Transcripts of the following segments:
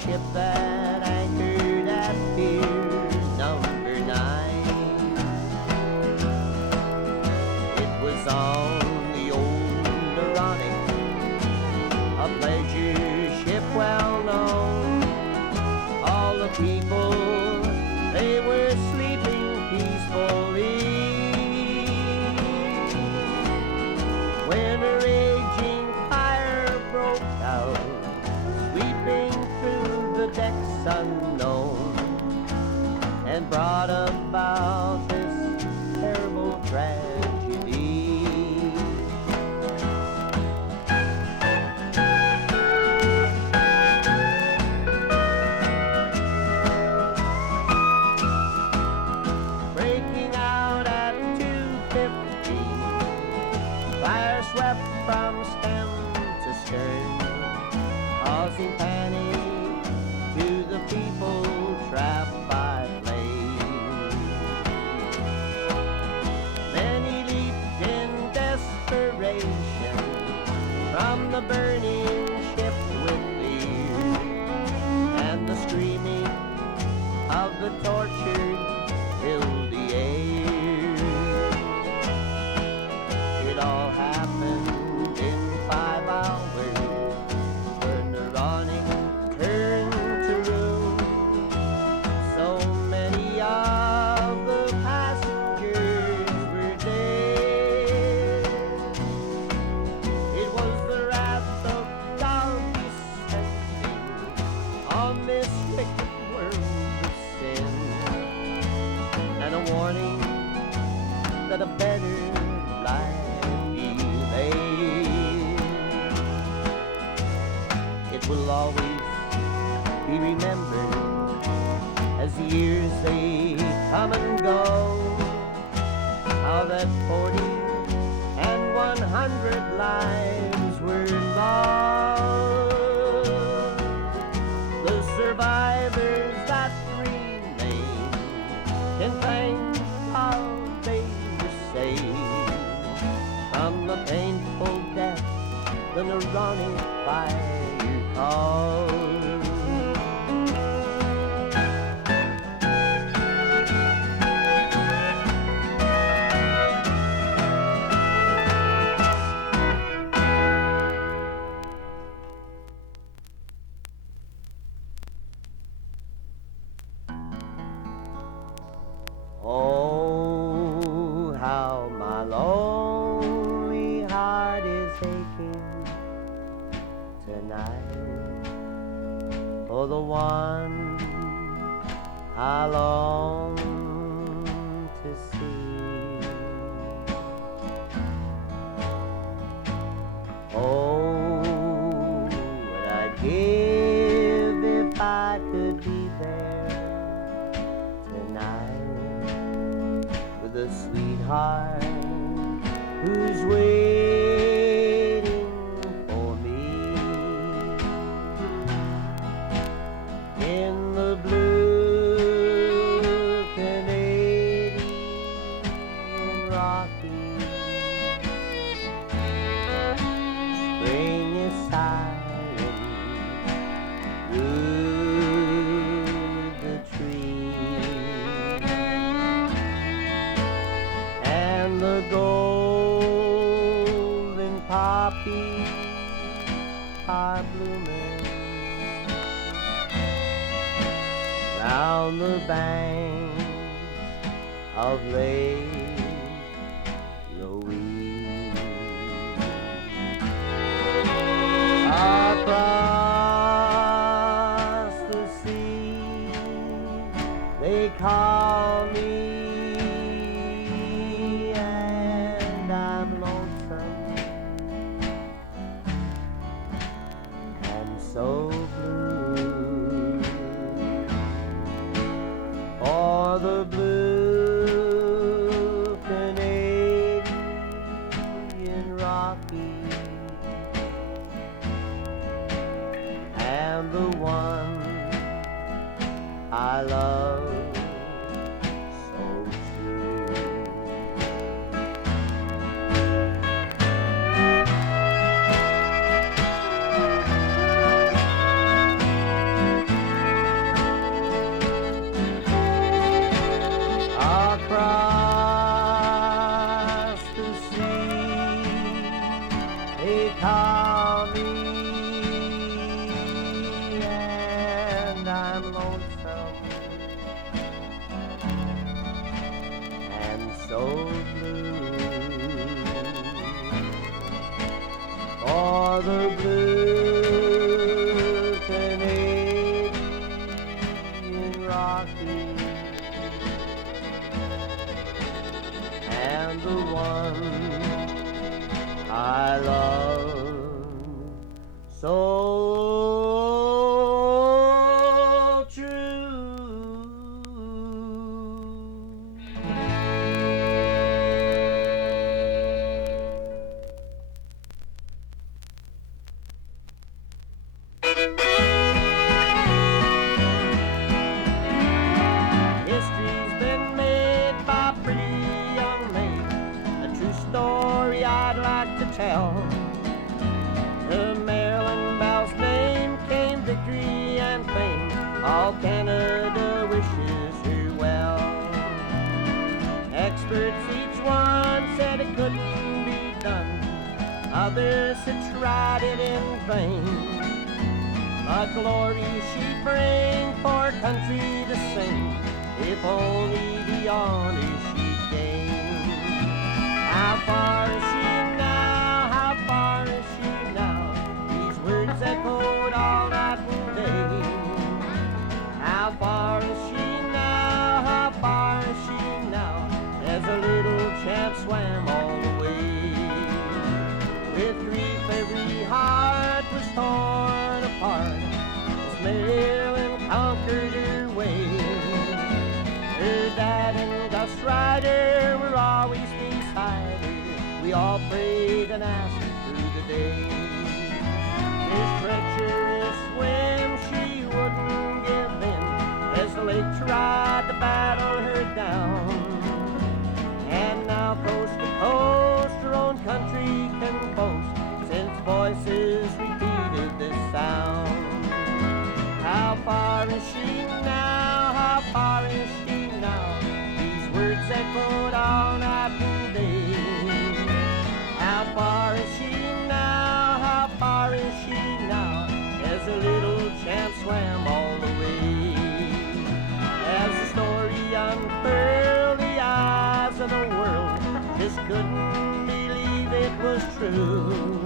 ship that anchored at pier number 9. It was on the old Noronic, a pleasure ship well known. All the people, they were sleeping peacefully when a raging fire broke out, sweeping through the decks unknown, and brought about this terrible tragedy. Breaking out at 2:15, fire swept from stem to stern, causing panic to the people trapped by flames. Many leaped in desperation from the burning ship with fear, and the screaming of the tortured filled the air. It all happened in 5 hours. The Noronic turned to ruin. So many of the passengers were dead. It was the wrath of God descending on this wicked world of sin, and a warning that a better life be made. It will always be remembered as the years they come and go, how that 40 and 100 lives were lost. The survivors that remain can thank how they were saved from the painful death the Noronic fire caused. Oh, how my lonely heart is aching tonight for the one I long to see. Oh, what I'd give if I could be there tonight with a sweetheart who's waiting for me in the blue Canadian Rockies. Spring is sighing through the trees, and the golden poppies are blooming round the banks of Lake Louise. Across the sea they call me, and I'm lonesome and so blue. For the blue Canadian Rockies and the one I love so true. They call me, and I'm lonesome and so blue. For the blue Canadian Rockies and the one I love so true. History's been made by pretty young maids, a true story I'd like to tell. To Marilyn Bell's name came victory and fame. All Canada wishes her well. Experts, each one said it couldn't be done. Others had tried it in vain. But glory she'd bring for country to sing, if only the honor she'd gain. How far is she now? How far is she now? These words echoed all night and day. How far is she now? How far is she now? As a little champ swam all the way. With grief every heart was torn apart as Marilyn conquered her way. Her dad and Gus Ryder were always beside her. We all prayed and asked her through the day. This treacherous swim she wouldn't give in as the lake tried to battle her down. And now coast to coast her own country can boast, since voices repeated this sound. How far is she now? How far is she now? These words echoed all night and day. How far is she now? How far is she now? As a little champ swam all the way. As the story unfurled, the eyes of the world just couldn't believe it was true.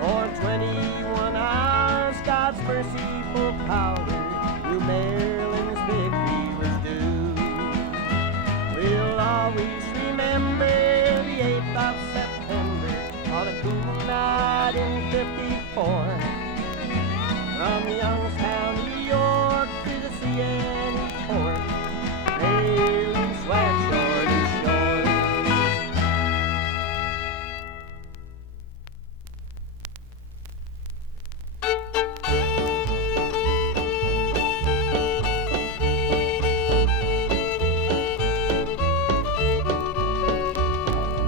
For 21 hours, God's merciful power knew Marilyn's victory was due. We'll always remember the 8th of September on a cool night in '54. From Youngstown, New York to the CN port, Marilyn swam shore to shore.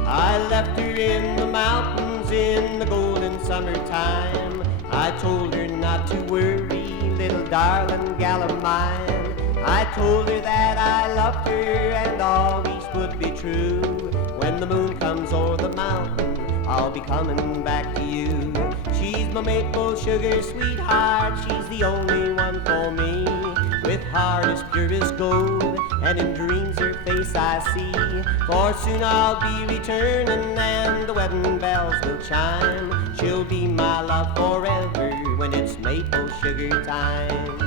I left her in the mountains in the golden summertime. I told her not to worry, little darling gal of mine. I told her that I loved her and always would be true. When the moon comes o'er the mountain, I'll be coming back to you. She's my maple sugar sweetheart, she's the only one for me. With heart as pure as gold, and in dreams her face I see. For soon I'll be returning and the wedding bells will chime. She'll be my love forever when it's maple sugar time.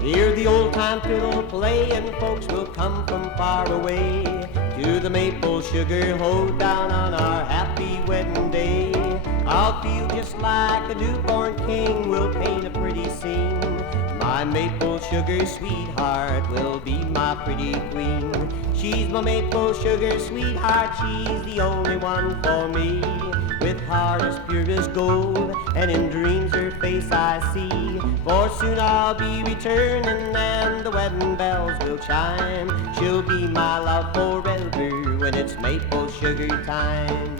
Hear the old-time fiddle play, and folks will come from far away to the maple sugar hold down on our happy wedding day. I'll feel just like a newborn king, will paint a pretty scene. My maple sugar sweetheart will be my my pretty queen. She's my maple sugar sweetheart, she's the only one for me. With heart as pure as gold, and in dreams her face I see. For soon I'll be returning, and the wedding bells will chime. She'll be my love forever when it's maple sugar time.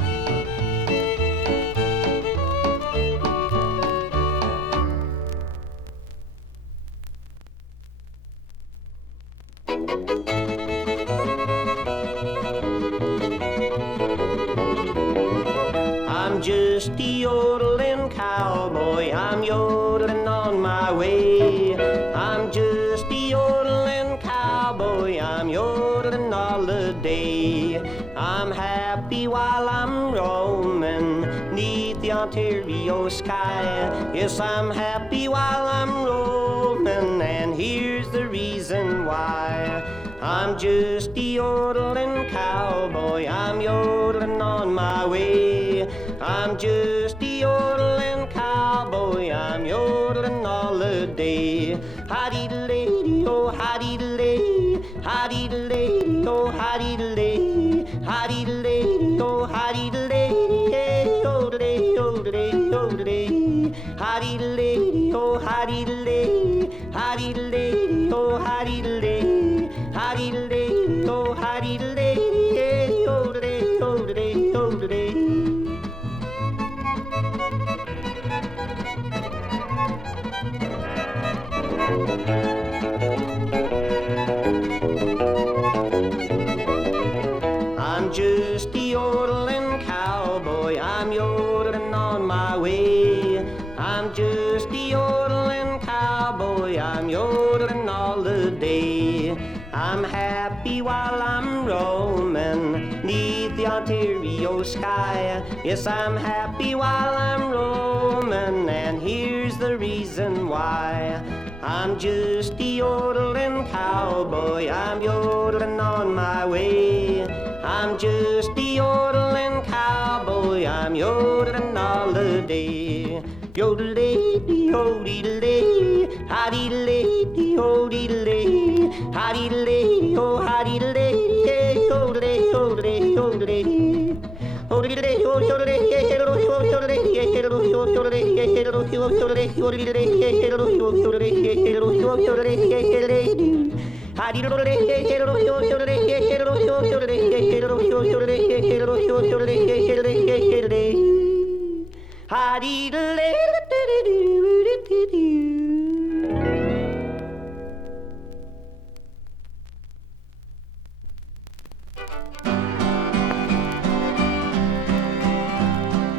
I'm just a yodeling cowboy, I'm yodeling on my way. I'm just a yodeling cowboy, I'm yodeling all the day. I'm happy while I'm roaming neath the Ontario sky. Yes, I'm happy while I'm roaming, and here's the reason why. I'm just a yodeling cowboy, I'm yodeling on my way. I'm just a yodeling cowboy, I'm yodeling all the day. Hi-dee-da-lady, oh hi-dee-da-lady, hi-dee-da-lady, oh hi-dee-da-lady, hi-dee-da-lady, oh hi-dee-da-lady, hey, oh-da-day, oh-da-day, oh-da-day. Hi-dee-da-lady, oh hi-dee-da-lady, hi-dee-da-lady, oh hi-dee-da-lady, hi-dee-da-lady, oh hi-dee-da-lady, hey, oh-da-day, oh-da-day, oh-da-day. I'm just a yodeling cowboy, I'm yodeling on my way. I'm just a yodeling cowboy, I'm yodeling all the day. I'm happy while I'm roaming neath the Ontario sky. Yes, I'm happy while I'm roaming, and here's the reason why. I'm just a yodeling cowboy, I'm yodeling on my way. I'm just a yodeling cowboy, I'm yodeling all the day. Yodel-lady, oh-dee-da-lay, hi-dee-da-lay, oh-dee-da-lay, hi-dee-da-lay, oh hi-dee-da-lay, hey, oh-da-day, oh-da-day, oh-da-day. Oh-dee-da-day, oh-dee-da-day, hey, oh-dee-da-day, oh-dee-da-day, hey, oh-dee-da-day, hey, oh-dee-da-day, oh-dee-da-day, hey, oh-dee-da-day, hey, oh-dee-da-day, hey, hi-dee-da-day, hey, oh-dee-da-day, hey, oh-dee-da-day, hey, oh-dee-da-day, hey, oh-dee-da-day.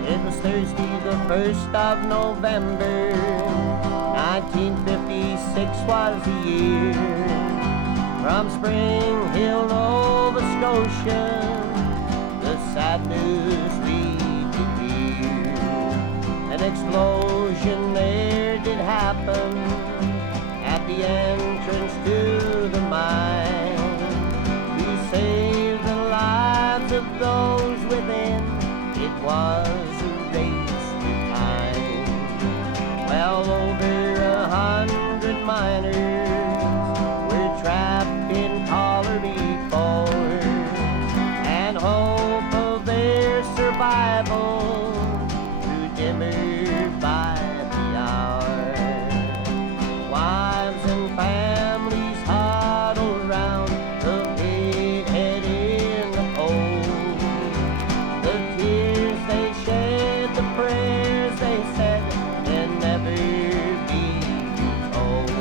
It was Thursday, the 1st of November, 1956 was the year. From Springhill, Nova Scotia, the sad news we did hear. An explosion there did happen at the entrance to the mine. We saved the lives of those within, it was a race to time. Well over 100 miners were trapped in Colliery Two, and hope of their survival grew dimmer by the hour. Wives and families huddled round the pig head in the cold. The tears they shed, the prayers they said, can never be told.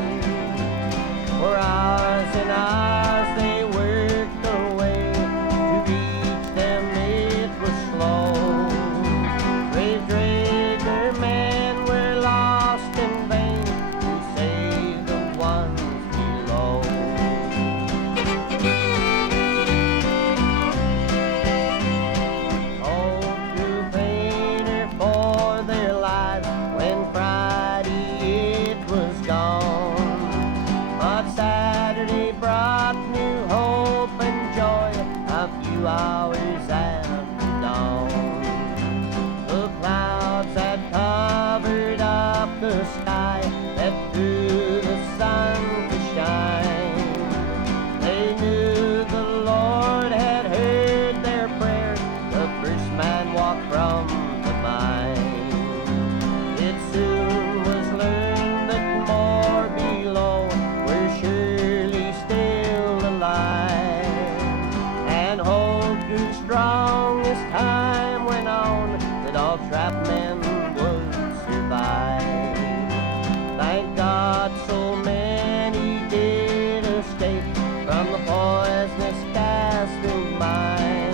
from the poisonous gas-filled mine.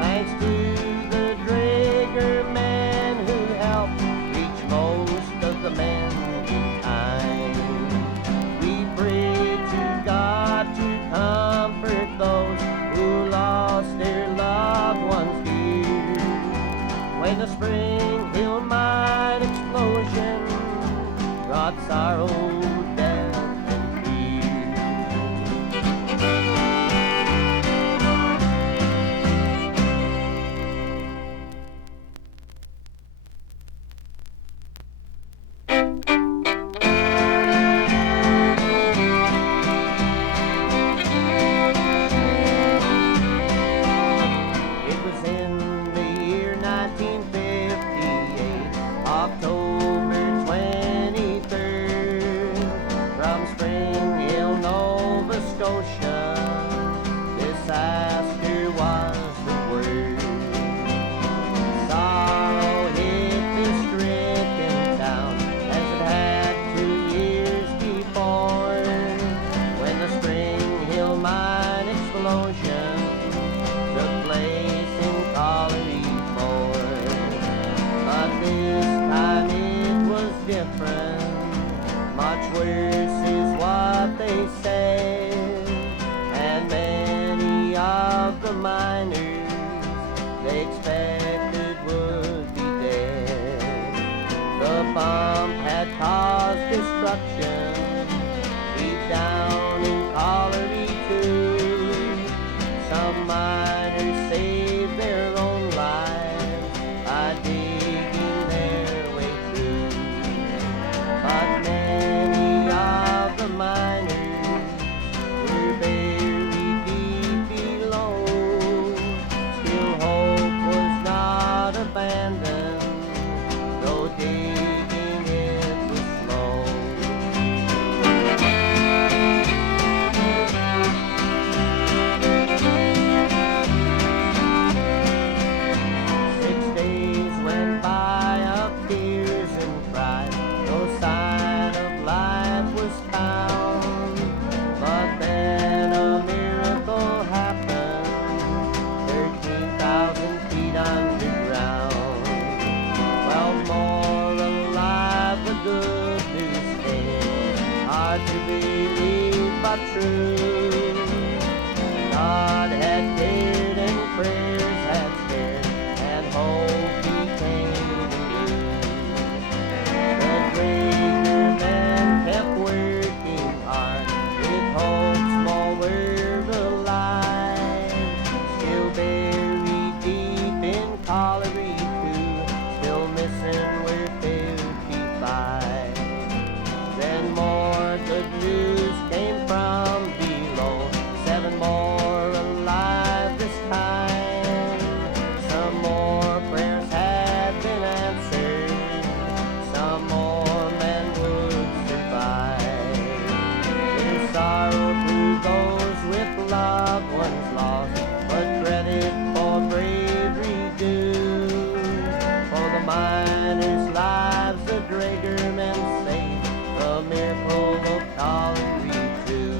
Thanks to the Draeger men who helped reach most of the men in time. We pray to God to comfort those who lost their loved ones dear when the Springhill Mine Explosion brought sorrow, death, and fear. It was in the year 1958, October 23rd, from Springhill, Nova Scotia, disaster was the word. Sorrow hit this stricken town as it had 2 years before, when the Springhill Mine Explosion took place in Colliery Two. But this time it was different, much worse is what they said, and many of the miners they expected would be dead. The pump had caused destruction deep down in Colliery Two. Some miners saved their own lives by digging their way through, but many of the miners were buried deep below. Still hope was not abandoned, though digging it was slow. 6 days went by of tears and pride, no sign of life was found. But then a miracle happened, 13,000 feet underground. 12 more alive, the good news came, hard to believe but true. God had cared and prayers had spared, and hope became new. The Draeger men kept working hard, with hope small were alive. Still buried deep in Colliery Two, still missing were 55. Then more good news came from below, 7 more alive this time. Some more prayers had been answered, some more men would survive. There's sorrow to those with loved ones lost, but credit for bravery due. For the miners' lives the Draeger men saved, the miracle of Colliery Two.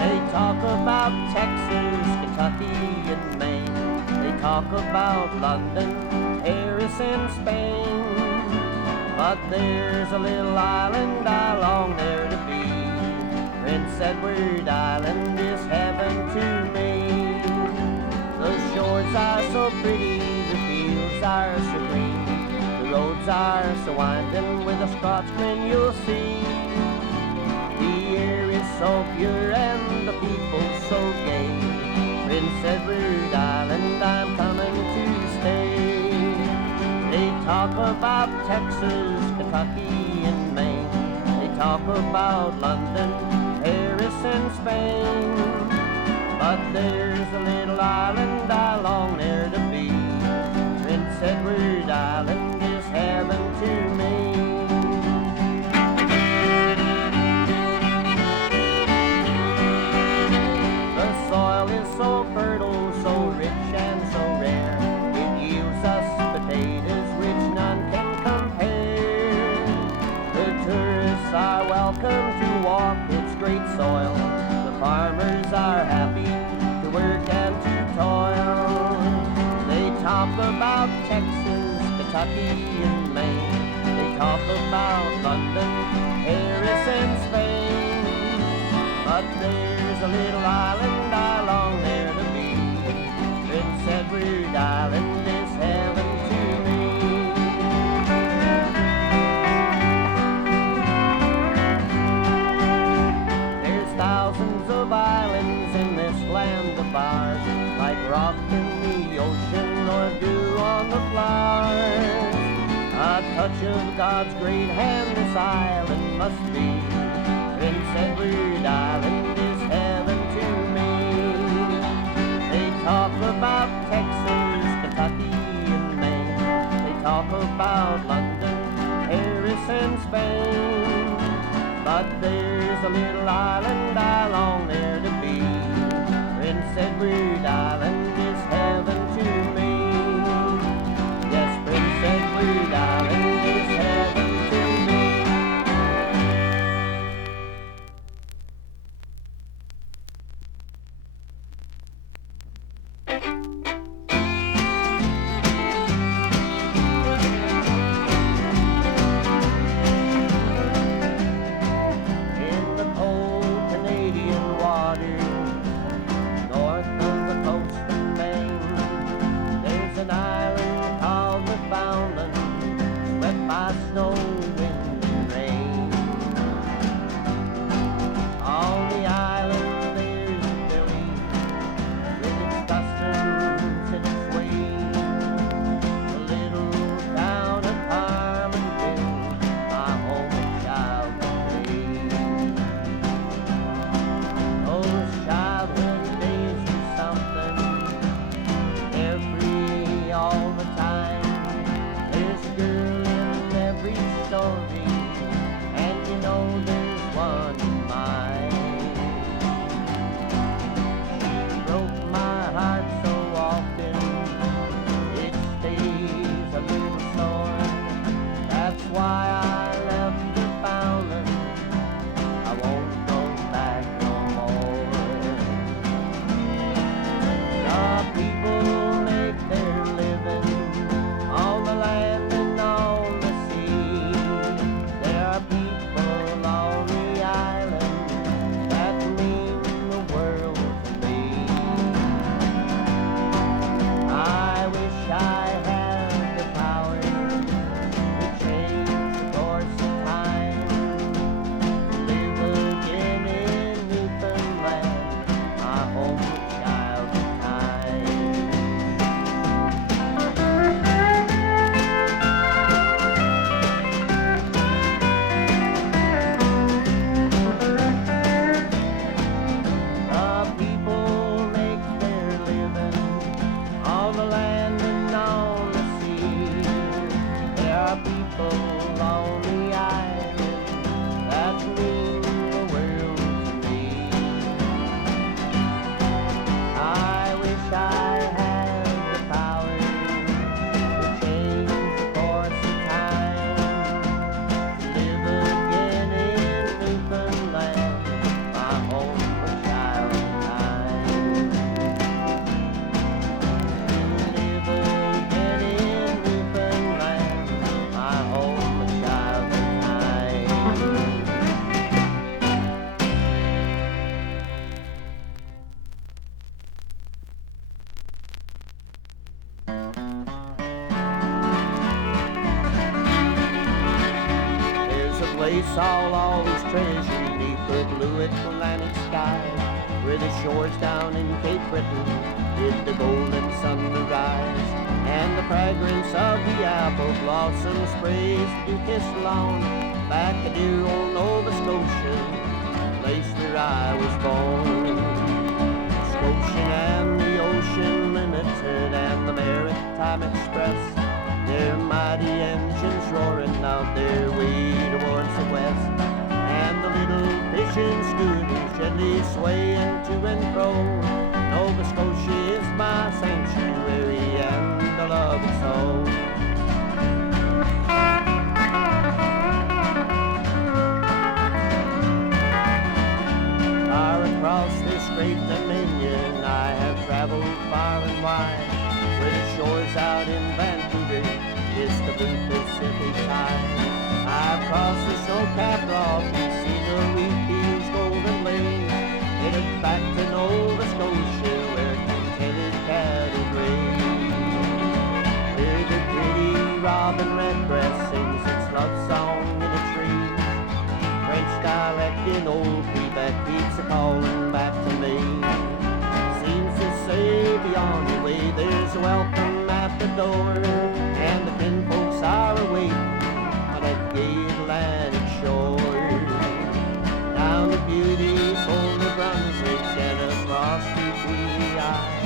They talk about Texas, Kentucky, and Maine. They talk about London, Paris, and Spain. But there's a little island I long there to be. Prince Edward Island is heaven to me. The shores are so pretty, the fields are so green, the roads are so winding, with a Scotch grin you'll see. The air is so pure and the people so gay. Prince Edward Island, I'm coming to stay. They talk about Texas, Kentucky, and Maine. They talk about London, Paris, and Spain. But there's a little island I long there to be. Prince Edward Island is heaven to me. welcome to walk its great soil. The farmers are happy to work and to toil. They talk about Texas, Kentucky, and Maine. They talk about London, Paris, and Spain. But there's a little island I long there to be. Prince Edward Island is heaven to me. There's thousands of islands in this land of ours, like rock in the ocean or dew on the flowers. A touch of God's great hand this island must be. Prince Edward Island is heaven to me. They talk about Texas, Kentucky, and Maine. They talk about London, Paris, and Spain. But there's a little island I long there to be. Prince Edward Island is heaven to me. Yes, Prince Edward Island is heaven to me. In the cold Canadian waters, north of the coast of Maine, there's an island called Newfoundland, swept by snow, wind, and rain. On the island there's a village with its customs and its ways. The little town of Carmenville, my home and childhood days. Those childhood days were something, carefree all the time. There's a girl in every story, and you know there's one in mine. She broke my heart so often, it stays a little sore. That's why I left Newfoundland, I won't go back no more. The people make their living on the land and on the sea. There are people on the island that mean the world to me. I wish I had the power to change the course of time, live again in Newfoundland, my home childhood time. The people make their living on the land and on the sea. There are people on the island that mean the world to me. I wish I had the power to change the course of time, live again in Newfoundland, my home and childhood time. Live again in Newfoundland, my home and childhood time. There's a place I'll always treasure neath the blue Atlantic sky, where the shores down in Cape Breton bid the golden sun to rise, and the fragrance of the apple blossom sprays do kiss along back to dear old Nova Scotia, place where I was born. Scotian and the Ocean Limited and the Maritime Express, their mighty engines roaring out their way towards the west, and the little fishing schooners gently swaying to and fro. Nova Scotia is my sanctuary, and I love it so. snow-capped Rockies, see the wheat fields golden blaze, headed back to Nova Scotia where contented cattle graze. Where the pretty robin redbreast sings its love song in the trees, French dialect in old Quebec keeps a-calling back to me. Seems to say beyond your way there's a welcome at the door, and the kinfolks are awaiting on that gay Atlantic shore. Down the beautiful New Brunswick and across the Tweedy Eye,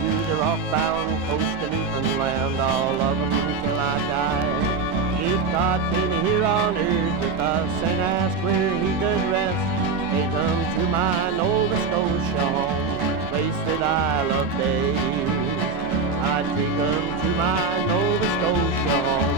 to the rock-bound coast of Newfoundland, all of them till I die. If God came here on earth with us and asked where he could rest, take him to my Nova Scotia home, place that I love days. I'd take him to my Nova Scotia home,